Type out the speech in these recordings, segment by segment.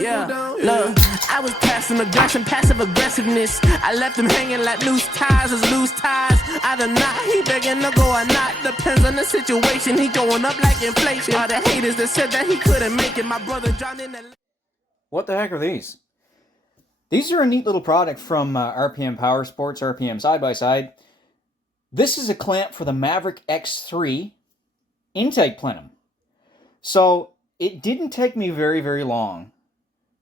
Yeah, look, I was passing aggression, passive aggressiveness. I left him hanging like loose ties is loose ties. Either not, he begging to go or not. Depends on the situation, he going up like inflation. All the haters that said that he couldn't make it, my brother drowned in the... What the heck are these? These are a neat little product from RPM Powersports, RPM side-by-side. This is a clamp for the Maverick X3 intake plenum. So it didn't take me very, very long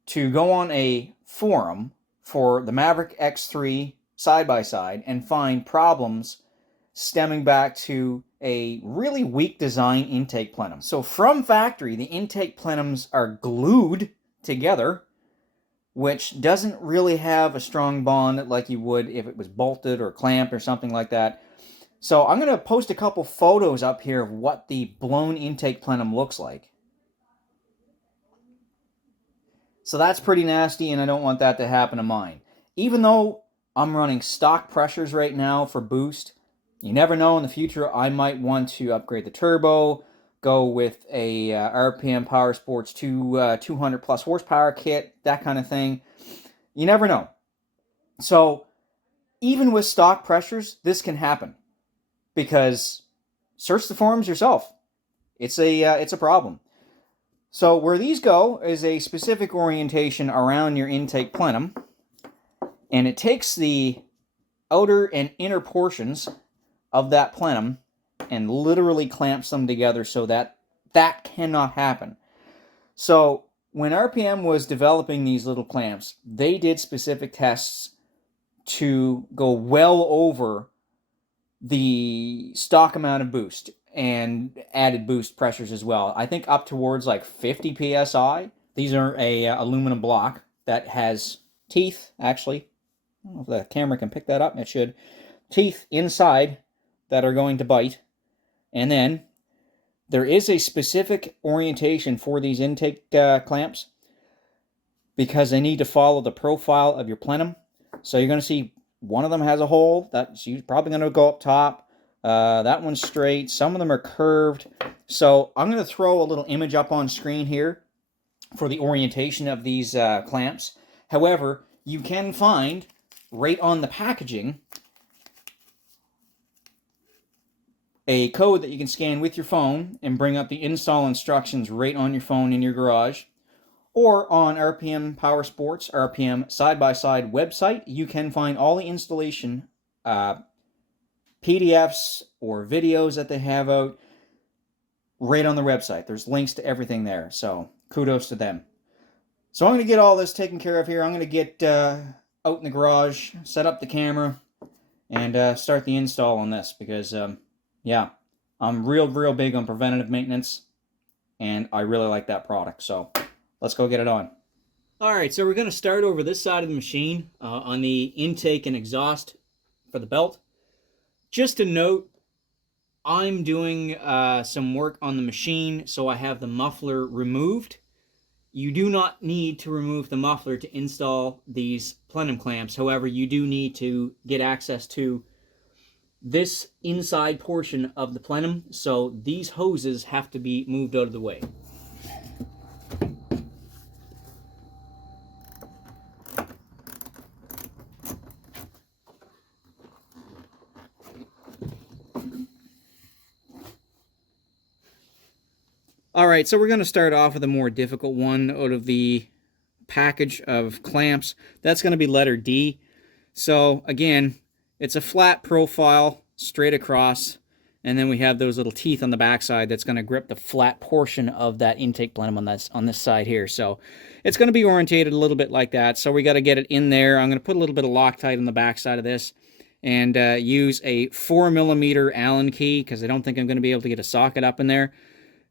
to go on a forum for the Maverick X3 side-by-side and find problems stemming back to a really weak design intake plenum. So from factory, the intake plenums are glued together, which doesn't really have a strong bond like you would if it was bolted or clamped or something like that. So I'm going to post a couple photos up here of what the blown intake plenum looks like. So that's pretty nasty, and I don't want that to happen to mine. Even though I'm running stock pressures right now for boost, you never know, in the future I might want to upgrade the turbo, go with a RPM Powersports 200 plus horsepower kit, that kind of thing. You never know. So even with stock pressures, this can happen, because search the forums yourself. It's a problem. So where these go is a specific orientation around your intake plenum, and it takes the outer and inner portions of that plenum and literally clamps them together so that that cannot happen. So when RPM was developing these little clamps, they did specific tests to go well over the stock amount of boost and added boost pressures as well. I think up towards like 50 psi. These are a aluminum block that has teeth, actually. I don't know if the camera can pick that up. It should. Teeth inside that are going to bite. And then there is a specific orientation for these intake clamps, because they need to follow the profile of your plenum. So you're going to see one of them has a hole. That's probably going to go up top. That one's straight. Some of them are curved. So I'm going to throw a little image up on screen here for the orientation of these clamps. However, you can find right on the packaging a code that you can scan with your phone and bring up the install instructions right on your phone in your garage. Or on RPM Powersports, RPM side-by-side website, you can find all the installation PDFs or videos that they have out right on the website. There's links to everything there, so kudos to them. So I'm going to get all this taken care of here. I'm going to get out in the garage, set up the camera, and start the install on this, because yeah, I'm real big on preventative maintenance, and I really like that product. So let's go get it on. Alright, so we're going to start over this side of the machine on the intake and exhaust for the belt. Just a note, I'm doing some work on the machine, so I have the muffler removed. You do not need to remove the muffler to install these plenum clamps. However, you do need to get access to this inside portion of the plenum, so these hoses have to be moved out of the way. Alright, so we're going to start off with a more difficult one out of the package of clamps. That's going to be letter D. So again, it's a flat profile straight across, and then we have those little teeth on the backside that's going to grip the flat portion of that intake plenum on this side here. So it's going to be orientated a little bit like that. So we got to get it in there. I'm going to put a little bit of Loctite on the backside of this and use a 4mm Allen key, because I don't think I'm going to be able to get a socket up in there.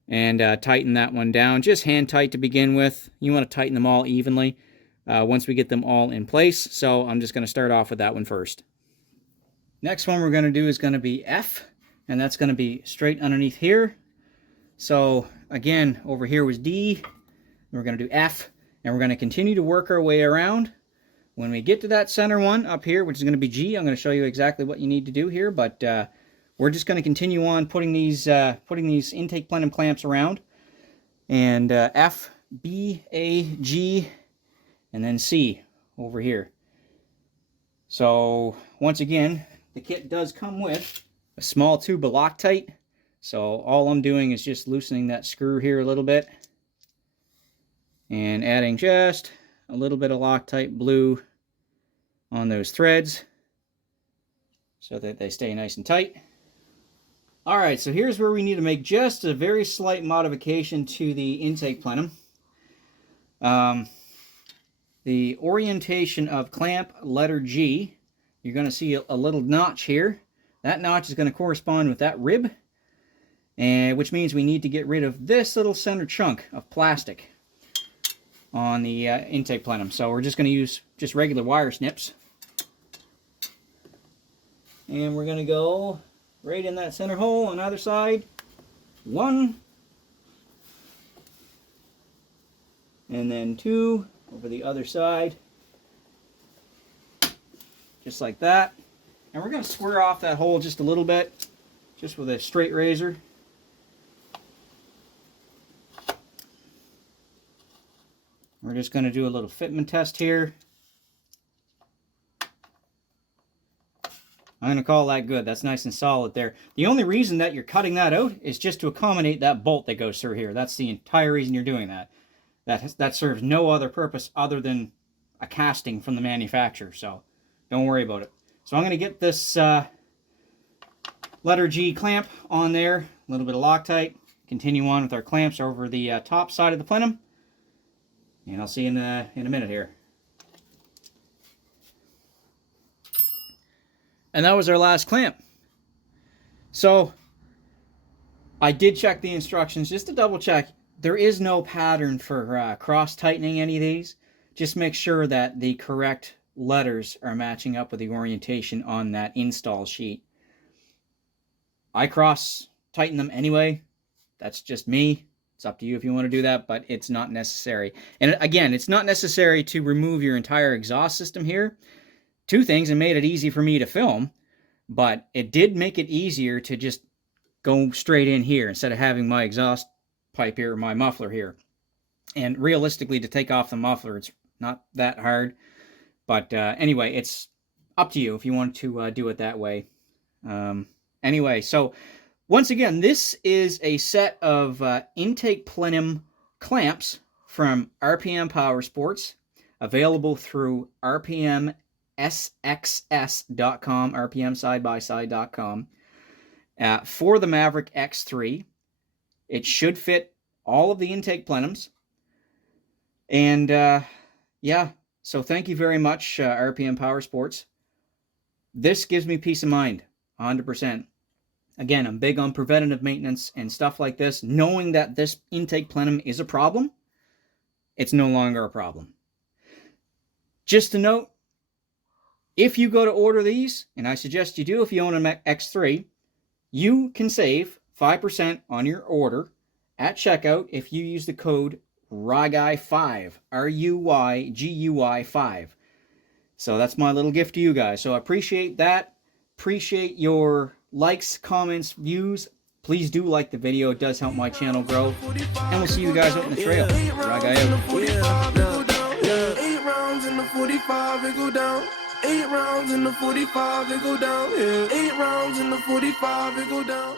And tighten that one down. Just hand tight to begin with. You want to tighten them all evenly once we get them all in place. So I'm just going to start off with that one first. Next one we're going to do is going to be F, and that's going to be straight underneath here. So again, over here was D. We're going to do F, and we're going to continue to work our way around. When we get to that center one up here, which is going to be G, I'm going to show you exactly what you need to do here, but we're just going to continue on putting these intake plenum clamps around. And F B, A, G, and then C over here. So once again, the kit does come with a small tube of Loctite. So all I'm doing is just loosening that screw here a little bit and adding just a little bit of Loctite blue on those threads so that they stay nice and tight. Alright, so here's where we need to make just a very slight modification to the intake plenum. The orientation of clamp letter G, you're going to see a little notch here. That notch is going to correspond with that rib, and which means we need to get rid of this little center chunk of plastic on the intake plenum. So we're just going to use just regular wire snips. And we're going to go right in that center hole on either side. 1. And then 2 over the other side. Just like that. And we're going to square off that hole just a little bit, just with a straight razor. We're just going to do a little fitment test here. I'm going to call that good. That's nice and solid there. The only reason that you're cutting that out is just to accommodate that bolt that goes through here. That's the entire reason you're doing that. That serves no other purpose other than a casting from the manufacturer. So don't worry about it. So I'm going to get this letter G clamp on there. A little bit of Loctite. Continue on with our clamps over the top side of the plenum. And I'll see you in a minute here. And that was our last clamp. So I did check the instructions just to double check. There is no pattern for cross tightening any of these. Just make sure that the correct letters are matching up with the orientation on that install sheet. I cross tighten them anyway. That's just me. It's up to you if you want to do that, but it's not necessary. And again, it's not necessary to remove your entire exhaust system here. Two things, it made it easy for me to film, but it did make it easier to just go straight in here instead of having my exhaust pipe here or my muffler here. And realistically, to take off the muffler, it's not that hard. But anyway, it's up to you if you want to do it that way. Anyway, so once again, this is a set of intake plenum clamps from RPM Powersports, available through RPM SXS.com, RPMsidebyside.com, for the Maverick X3. It should fit all of the intake plenums. And yeah, so thank you very much, RPM Powersports. This gives me peace of mind, 100%. Again, I'm big on preventative maintenance and stuff like this. Knowing that this intake plenum is a problem, it's no longer a problem. Just to note, if you go to order these, and I suggest you do if you own an X3, you can save 5% on your order at checkout if you use the code RUYGUY5, RUYGUY 5. So that's my little gift to you guys. So I appreciate that. Appreciate your likes, comments, views. Please do like the video. It does help my channel grow. And we'll see you guys out in the trail. RUYGUY out. 8 rounds in the 45, it go down. 8 rounds in the 45, it go down. 8 rounds in the 45, it go down.